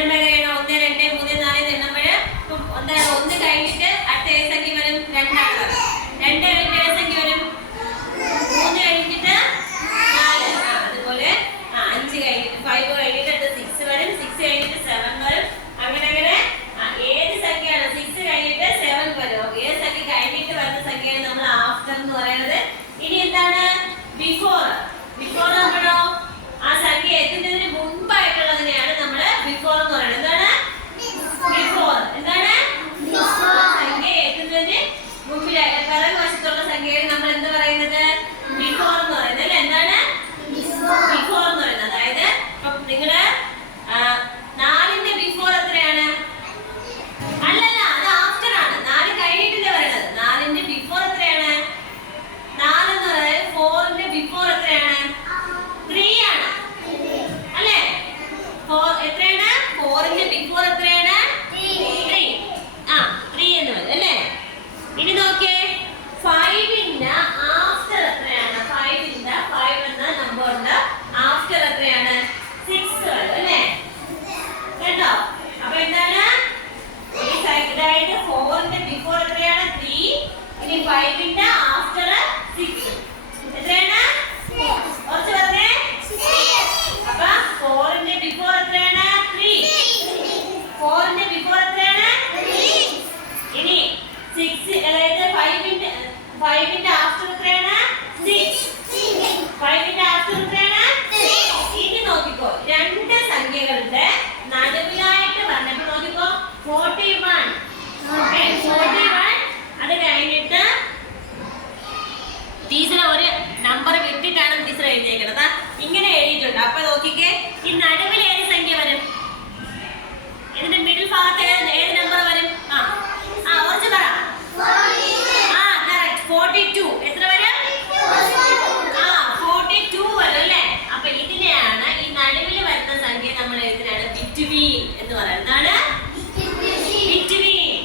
എണ്ണുമ്പോൾ എങ്ങനെയാണ് 1, 2, 3, 4 എണ്ണുമ്പോൾ എന്താണ് 1 കഴിഞ്ഞിട്ട് അടുത്ത ഏത് സംഖ്യ വരും? 2 ആണ്. 2 കഴിഞ്ഞിട്ട് ഏത് സംഖ്യ വരും? 3 കഴിഞ്ഞിട്ട് 4. അതുപോലെ 5 കഴിഞ്ഞിട്ട് 5 കഴിഞ്ഞിട്ട് അടുത്ത 6 വരും. 6 കഴിഞ്ഞിട്ട് 7 വരും. അങ്ങനെ അങ്ങനെ ഏത് സംഖ്യയാണ് 6 കഴിഞ്ഞിട്ട് 7 വരും? ഏത് സംഖ്യ കഴിഞ്ഞിട്ട് വരുന്ന സംഖ്യയാണ് നമ്മൾ ആഫ്റ്റർ എന്ന് പറയുന്നത്. ഇനി എന്താണ് ബിഫോർ? ബിഫോർ നമ്മളോ ആ സംഖ്യ എത്തുന്നതിന് മുമ്പായിട്ടുള്ളതിനെയാണ് നമ്മൾ ബിഫോർ എന്ന് പറയുന്നത്. എന്താണ് ബിഫോർ? എന്താണ് സംഖ്യ എത്തുന്നതിന് മുമ്പിലായിട്ട് പിറകു വശത്തുള്ള സംഖ്യയാണ് നമ്മൾ എന്ത് പറയുന്നത്? ബിഫോർ എന്ന് പറയുന്നത് അല്ലേ? എന്താണ് ബിഫോർ എന്ന് പറയുന്നത്? അതായത് ഇപ്പം നിങ്ങള് 4ന്റെ ബിഫോർ എത്രയാണ്? അല്ലല്ല, അത് ആഫ്റ്റർ ആണ്. 4 കഴിഞ്ഞിട്ടില്ലേ പറയുന്നത്. 4ന്റെ ബിഫോർ എത്രയാണ്? 4 എന്ന് പറയുന്നത് 4ന്റെ ബിഫോർ എത്രയാണ്? 3 ആണ് അല്ലേ? എത്രയാണ് 4ന്റെ ബിഫോർ എത്രയാണ്? 3. 3 എന്ന് വരും അല്ലേ? ഇനി നോക്കിയേ 5ന്റെ ആഫ്റ്റർ എത്രയാണ്? 5 എന്ന നമ്പറിന്റെ ആഫ്റ്റർ എത്രയാണ്? 6 വരും അല്ലേ? കേട്ടോ? അപ്പൊ എന്താണ് ഈ സൈഡിലായിട്ട് 4ന്റെ ബിഫോർ എത്രയാണ്? 3. ഇനി 5ന്റെ ആഫ്റ്റർ 6 എത്രയാണ്? കുറച്ച് പറഞ്ഞേ. അപ്പൊ 4ന്റെ ബിഫോർ എത്രയാണ്? 3. 4ന്റെ ബിഫോർ എത്രയാണ്? 3. ഇനി 6 അതായത് 5ന്റെ ആഫ്റ്റർ എത്രയാണ്? 6. 5ന്റെ ആഫ്റ്റർ എത്രയാണ്? 6. ഇനി നോക്കിക്കോ, രണ്ട് സംഖ്യകളുടെ നടുവിലായിട്ട് വന്നപ്പോൾ നോക്കിക്കോ 41. 41 അത് കഴിഞ്ഞിട്ട് ടീച്ചർ ഒരു നമ്പർ വിട്ടിട്ടാണ് ടീച്ചർ എഴുതിയേക്കുന്നത്. ഇങ്ങനെ എഴുതിയിട്ടുണ്ട്. അപ്പൊ നോക്കിക്കേ, ഈ നടുവിൽ ഏത് സംഖ്യ വരും? ഇതിന്റെ മിഡിൽ ഭാഗത്ത് ഏത് നമ്പർ വരും? കുറച്ച് പറ. 42. എത്ര വരും? 42 വരും അല്ലേ? അപ്പൊ ഇതിനെയാണ് ഈ നടുവിൽ വരുന്ന സംഖ്യ നമ്മൾ എഴുതുന്നതാണ് ബിറ്റ്വീൻ എന്ന് പറയുന്നത്. ബിറ്റ്വീൻ.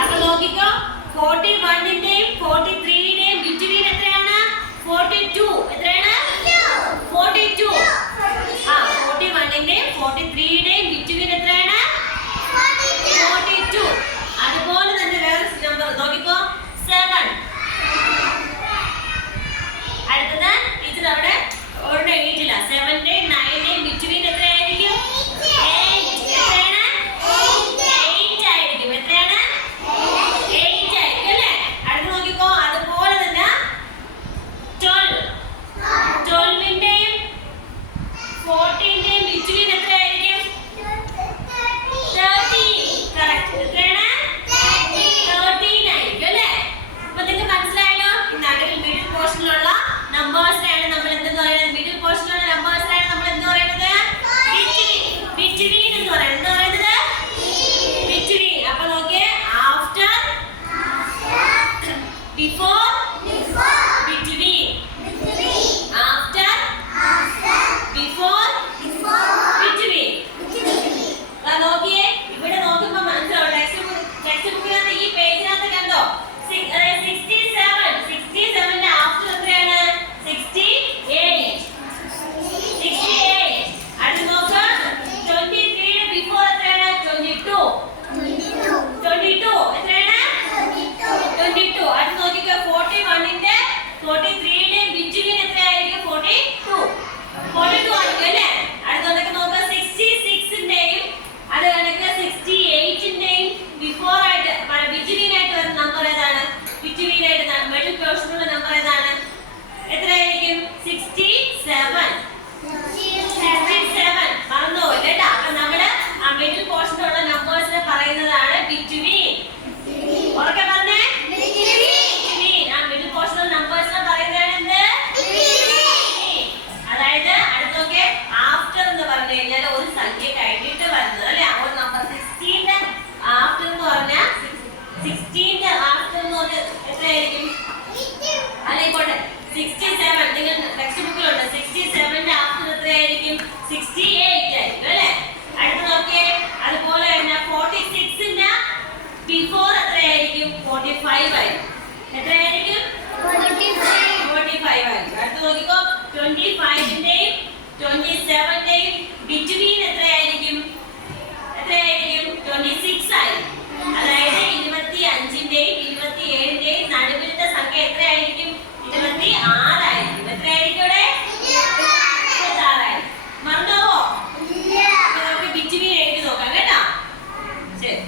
അപ്പൊ നോക്കിക്കോ, 41ന്റെയും 43ന്റെയും ബിറ്റ്വീൻ എത്രയാണ്? 42. എത്രയാണ്? 42. 41ന്റെയും 43ന്റെയും ബിറ്റ്വീൻ എത്രയാണ്? 42. അതുപോലെ തന്നെ വേറെ നമ്പർ നോക്കിക്കോ 7. അടുത്തത് ടീച്ചർ അവിടെ ഒരെണ്ണം എഴുതിയിട്ടില്ല. 7ന്റെയും 9ന്റെയും ബിറ്റ്വീൻ എത്രയായിരിക്കും? 8. എത്രയാണ്? 8 ആയിരിക്കും. എത്രയാണ്? 8 ആയിരിക്കും അല്ലേ? അടുത്ത് നോക്കിക്കോ, അതുപോലെ തന്നെ 12. 12ന്റെയും 14ന്റെയും ബിറ്റ്വീൻ എത്രയായിരിക്കും? 13. കറക്റ്റ്. എത്രയാണ്? 13 ആയിരിക്കും അല്ലേ? അപ്പൊ നിങ്ങൾക്ക് മനസ്സിലായല്ലോ, നടുവിൽ മിഡിൽ പോർഷനിലുള്ള നമ്പേഴ്സിനെയാണ് നമ്മൾ എന്തെന്ന് പറയുന്നത്? മിഡിൽ പോർഷനിലുള്ള നമ്പേഴ്സിനെയാണ് നമ്മൾ എന്ത് പറയുന്നത്? ബിറ്റ്വീൻ എന്ന് പറയുന്നത്. എന്താ പറയുന്നത്? ബിറ്റ്വീൻ. അപ്പൊ നോക്കിയേ, after, before, between. After, before, between. നോക്കിയേ, ഇവിടെ നോക്കുമ്പോ മനസ്സിലാവും. ടെക്സ്റ്റ് ബുക്കിനകത്ത് ഈ പേജിനകത്ത് കണ്ടോ 67. 67ന്റെ ആഫ്റ്റർ എത്രയാണ്? 68. 68. അടുത്ത് നോക്ക്, 23ന്റെ ബിഫോർ എത്രയാണ്? 22. 22. എത്രയാണ്? 22. അടുത്ത് നോക്കിക്കോ, 41ന്റെ 43ന്റെയും ബിറ്റ്വീൻ എത്രയായിരിക്കും? 42. 42 ആയിരിക്കും അല്ലേ? അടുത്തൊക്കെ നോക്കുക, 66ന്റെയും അത് കണക്ക് 68ന്റെയും ബിഫോർ ആയിട്ട് ബിറ്റ്വീൻ ആയിട്ട് വരുന്ന നമ്പർ ഏതാണ്? ബിറ്റ്വീൻ ആയിട്ട് മിഡിൽ പോർഷനുള്ള നമ്പർ ഏതാണ്? എത്രയായിരിക്കും? 67. 67. മറന്നോ കേട്ടോ? അപ്പൊ നമ്മള് ആ മിഡിൽ പോർഷനിലുള്ള നമ്പേഴ്സിനെ പറയുന്നതാണ് ബിറ്റ്വീൻ. ഉറക്കെ പറഞ്ഞേ, ബിറ്റ്വീൻ. ആ മിഡിൽ പോർഷനിലുള്ള നമ്പേഴ്സിനെ പറയുന്നതാണ് എന്ത്? അതായത് അടുത്തൊക്കെ ആഫ്റ്റർ എന്ന് പറഞ്ഞു കഴിഞ്ഞാൽ ഒരു സംഖ്യ കഴിഞ്ഞിട്ട് വരുന്നത് അല്ലെ? ഒരു നമ്പർ 16ന്റെ ആഫ്റ്റർ എന്ന് പറഞ്ഞാൽ 16ന്റെ ആഫ്റ്റർ എന്ന് പറഞ്ഞാൽ എത്രയായിരിക്കും? അല്ലെ 67. നിങ്ങൾ ടെക്സ്റ്റ് ബുക്കിലുണ്ട്. 67ന്റെ ആഫ്റ്റർ എത്രയായിരിക്കും? 68 ആയിരിക്കും അല്ലെ? അടുത്ത് നോക്കിയേ, അതുപോലെ തന്നെ 46ന്റെ ബിഫോർ എത്രയായിരിക്കും? 45 ആയിരിക്കും. എത്രയായിരിക്കും? 45 ആയിരിക്കും. അടുത്ത് നോക്കിക്കോ, 25ന്റെയും 27ന്റെയും ബിറ്റ്വീൻ എത്രയായിരിക്കും? 26